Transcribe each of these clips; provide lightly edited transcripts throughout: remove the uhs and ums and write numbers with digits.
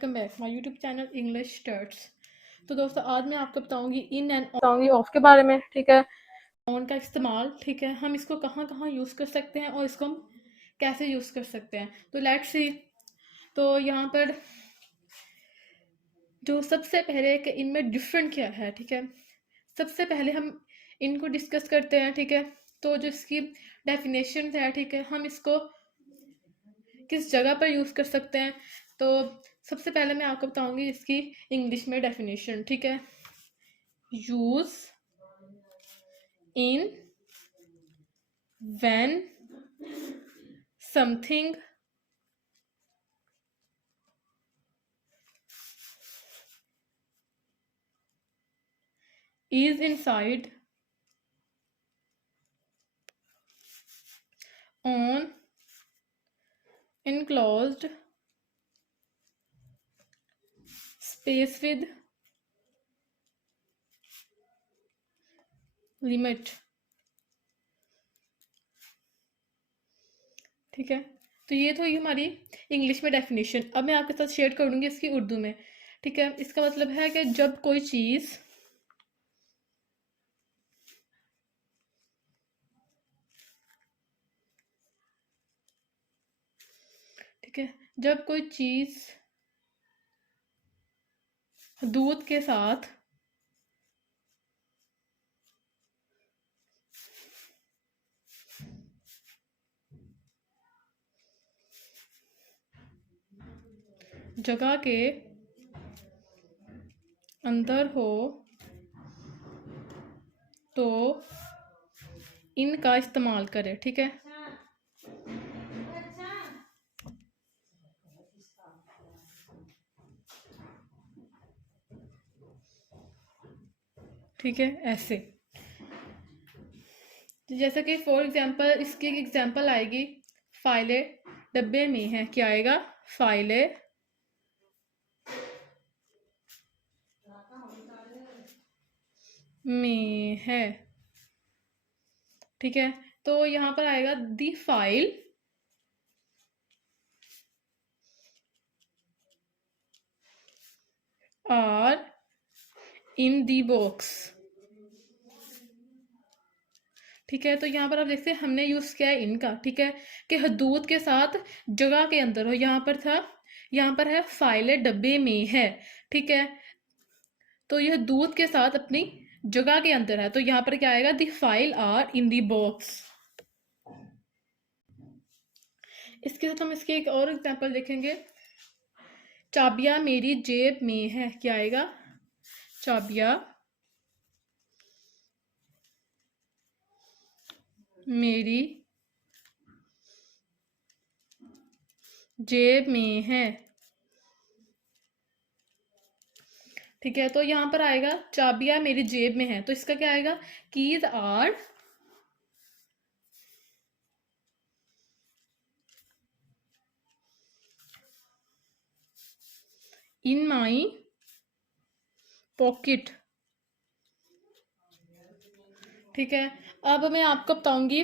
Welcome back my YouTube channel English starts. तो दोस्तों आज मैं आपको बताऊंगी इन एंड बताऊंगी ऑफ के बारे में। ठीक है, ऑन का इस्तेमाल, ठीक है, हम इसको कहाँ कहाँ यूज़ कर सकते हैं और इसको हम कैसे यूज़ कर सकते हैं। तो लेट्स सी। तो यहाँ पर जो सबसे पहले कि इनमें डिफरेंट क्या है, ठीक है, सबसे पहले हम इनको डिस्कस करते हैं। ठीक है, तो जो इसकी डेफिनेशन है, ठीक है, हम इसको किस जगह पर यूज़ कर सकते हैं। तो सबसे पहले मैं आपको बताऊंगी इसकी इंग्लिश में डेफिनेशन। ठीक है, use in when something is inside on enclosed space with limit। ठीक है, तो ये तो ये हमारी इंग्लिश में डेफिनेशन। अब मैं आपके साथ शेयर करूंगी इसकी उर्दू में। ठीक है, इसका मतलब है कि जब कोई चीज़, ठीक है, जब कोई चीज़ दूध के साथ जगह के अंदर हो तो इनका इस्तेमाल करें। ठीक है, ठीक है, ऐसे। तो जैसा कि फॉर एग्जांपल इसकी एक एग्जांपल आएगी, फाइलें डब्बे में है। क्या आएगा? फाइलें में है। ठीक है, तो यहाँ पर आएगा the file are in the box. ठीक है, तो यहाँ पर आप देखते हैं हमने यूज किया है इनका। ठीक है, कि हदूद के साथ जगह के अंदर हो। यहाँ पर था, यहाँ पर है फाइलें डब्बे में है। ठीक है, तो यह दूध के साथ अपनी जगह के अंदर है। तो यहाँ पर क्या आएगा? The file are in the box. इसके साथ हम इसकी एक और एग्जांपल देखेंगे, चाबियां मेरी जेब में है। क्या आएगा? चाबियां मेरी जेब में है। ठीक है, तो यहाँ पर आएगा चाबियां मेरी जेब में है, तो इसका क्या आएगा? Keys are in my pocket. ठीक है, अब मैं आपको बताऊंगी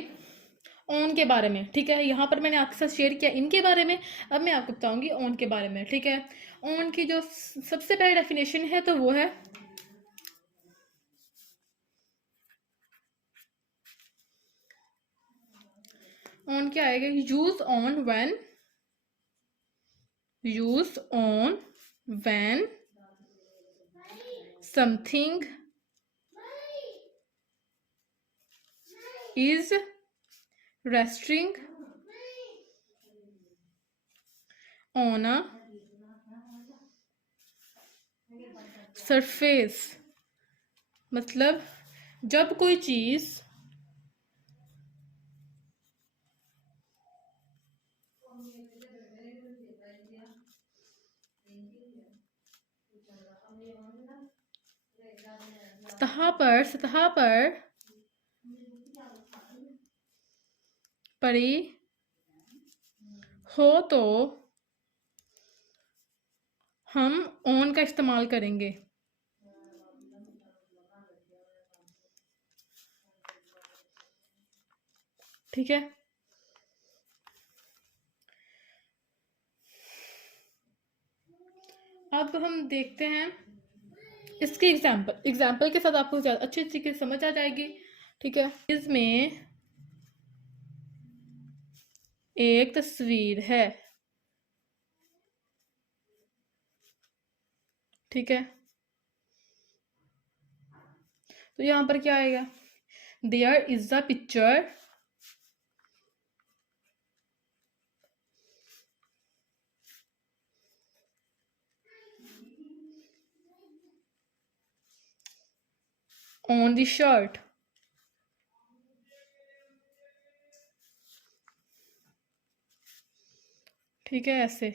ऑन के बारे में। ठीक है, यहाँ पर मैंने आपके साथ शेयर किया इनके बारे में, अब मैं आपको बताऊंगी ऑन के बारे में। ठीक है, ऑन की जो सबसे पहले डेफिनेशन है तो वो है, ऑन क्या आएगा? Use on when something is resting on a surface. मतलब जब कोई चीज सतह पर पड़ी हो तो हम ऑन का इस्तेमाल करेंगे। ठीक है, अब हम देखते हैं इसकी एग्जाम्पल के साथ आपको ज़्यादा अच्छी तरीके से समझ आ जाएगी, ठीक है। इसमें एक तस्वीर है, ठीक है। तो यहाँ पर क्या आएगा, there is a picture on the shirt, ठीक है, ऐसे।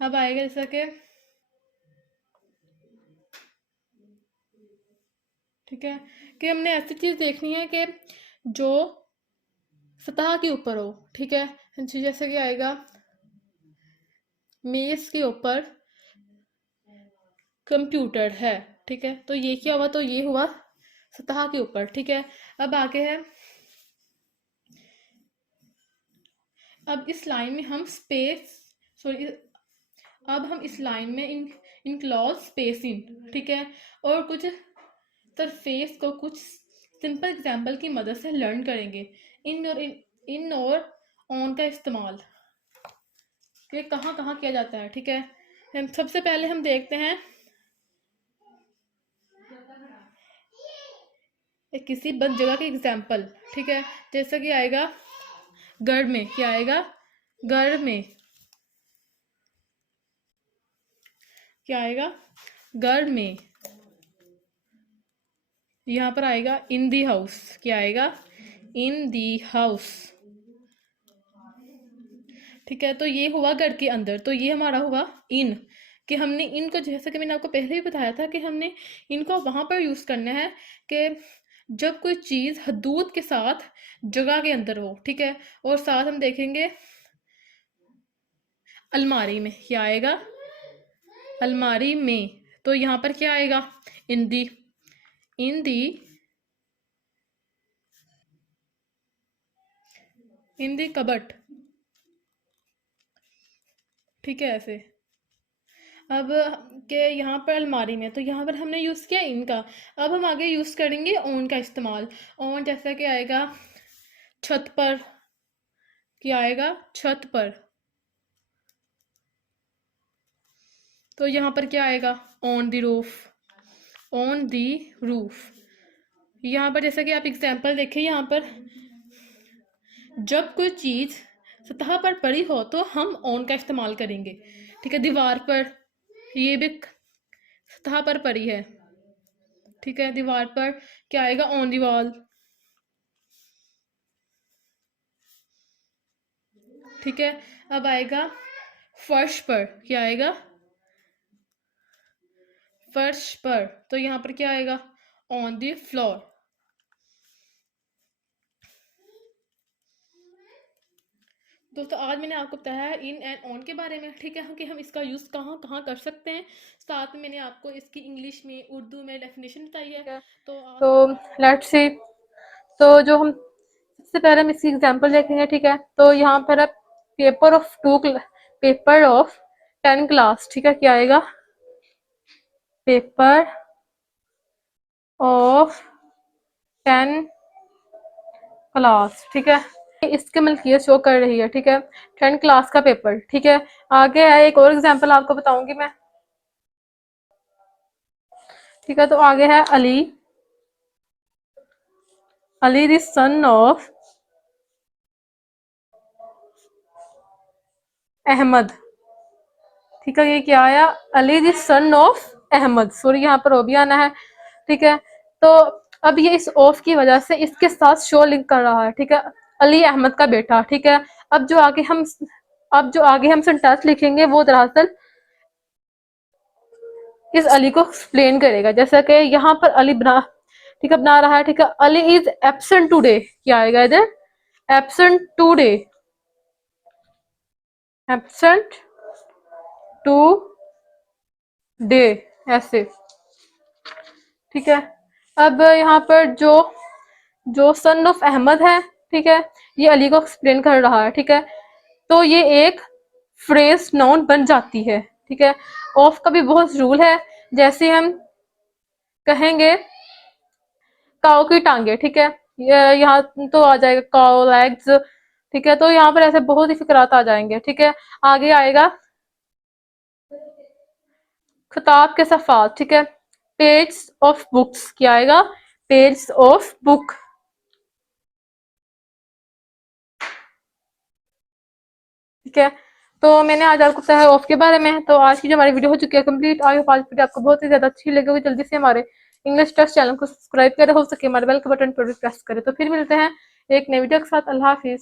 अब आएगा जैसा कि, ठीक है, कि हमने ऐसी चीज देखनी है कि जो सतह के ऊपर हो, ठीक है। जैसे कि आएगा मेज के ऊपर कंप्यूटर है, ठीक है। तो ये क्या हुआ, तो ये हुआ सतह के ऊपर, ठीक है। अब आगे है, अब इस लाइन में हम स्पेस, सॉरी, अब हम इस लाइन में इनक्लॉज स्पेस इन, ठीक है, और कुछ सरफेस को कुछ सिंपल एग्जांपल की मदद से लर्न करेंगे। इन और ऑन का इस्तेमाल ये कहाँ कहाँ किया जाता है, ठीक है। सबसे पहले हम देखते हैं किसी बंद जगह के एग्जाम्पल, ठीक है। जैसा कि आएगा घर में, क्या आएगा, घर में, क्या आएगा, घर में। यहाँ पर आएगा इन दी हाउस, क्या आएगा, इन दी हाउस, ठीक है। तो ये हुआ घर के अंदर, तो ये हमारा हुआ इन, कि हमने इनको, जैसा कि मैंने आपको पहले ही बताया था कि हमने इनको वहां पर यूज करना है कि जब कोई चीज हदूद के साथ जगह के अंदर हो, ठीक है। और साथ हम देखेंगे अलमारी में, क्या आएगा, अलमारी में। तो यहाँ पर क्या आएगा, इन दी, इन दी, इन दी कबट, ठीक है, ऐसे। अब के यहाँ पर अलमारी में, तो यहाँ पर हमने यूज़ किया इनका। अब हम आगे यूज़ करेंगे ऑन का इस्तेमाल। ऑन जैसा कि आएगा छत पर, क्या आएगा, छत पर। तो यहाँ पर क्या आएगा, on the roof, on the roof. यहाँ पर जैसा कि आप एग्जाम्पल देखें, यहाँ पर जब कोई चीज़ सतह पर पड़ी हो तो हम ऑन का इस्तेमाल करेंगे, ठीक है। दीवार पर, ये भी सतह पर पड़ी है, ठीक है, दीवार पर, क्या आएगा, ऑन दी वॉल, ठीक है। अब आएगा फर्श पर, क्या आएगा, फर्श पर। तो यहाँ पर क्या आएगा, ऑन द फ्लोर। दोस्तों आज मैंने आपको बताया है इन एंड ऑन के बारे में, ठीक है, कि हम इसका यूज़ कहाँ कहाँ कर सकते हैं। साथ में मैंने आपको इसकी इंग्लिश में, उर्दू में डेफिनेशन बताई है। तो लेट्स सी, तो जो हम सबसे पहले हम इसकी एग्जांपल देखेंगे, ठीक है। तो यहाँ पर है पेपर ऑफ 10 क्लास, ठीक है, क्या आएगा, पेपर ऑफ 10 क्लास, ठीक है। इसके मलकियत शो कर रही है, ठीक है, 10 क्लास का पेपर, ठीक है। आगे है एक और एग्जांपल आपको बताऊंगी मैं, ठीक है। तो आगे है Ali, Ali the son of Ahmad, ठीक है। ये क्या आया, Ali the son of Ahmad, sorry यहाँ पर ओ भी आना है, ठीक है। तो अब ये इस ऑफ की वजह से इसके साथ शो लिंक कर रहा है, ठीक है, अली अहमद का बेटा, ठीक है। अब जो आगे हम सेंटेंस लिखेंगे वो दरअसल इस अली को एक्सप्लेन करेगा। जैसा कि यहाँ पर अली बना, ठीक है, बना रहा है, ठीक है, अली इज एब्सेंट टूडे, क्या आएगा इधर, absent today, absent today, ऐसे, ठीक है। अब यहाँ पर जो जो सन ऑफ अहमद है, ठीक है, ये अली को एक्सप्लेन कर रहा है, ठीक है। तो ये एक फ्रेज नाउन बन जाती है, ठीक है। ऑफ का भी बहुत रूल है, जैसे हम कहेंगे काऊ की टांगे, ठीक है, यहाँ तो आ जाएगा काऊ लेग्स, ठीक है। तो यहाँ पर ऐसे बहुत ही फिक्रात आ जाएंगे, ठीक है। आगे आएगा खिताब के सफ़ात, ठीक है, पेज ऑफ बुक्स, क्या आएगा, पेज ऑफ बुक, ठीक है। तो मैंने आज आपको बताया ऑफ के बारे में। तो आज की जो हमारी वीडियो हो चुकी है कंप्लीट। आई होप आज वीडियो आपको बहुत ही ज्यादा अच्छी लगी होगी। जल्दी से हमारे इंग्लिश टेस्ट चैनल को सब्सक्राइब करें, हो सके हमारे बेल के बटन पर भी प्रेस करें। तो फिर मिलते हैं एक नई वीडियो के साथ। अल्लाह हाफिज।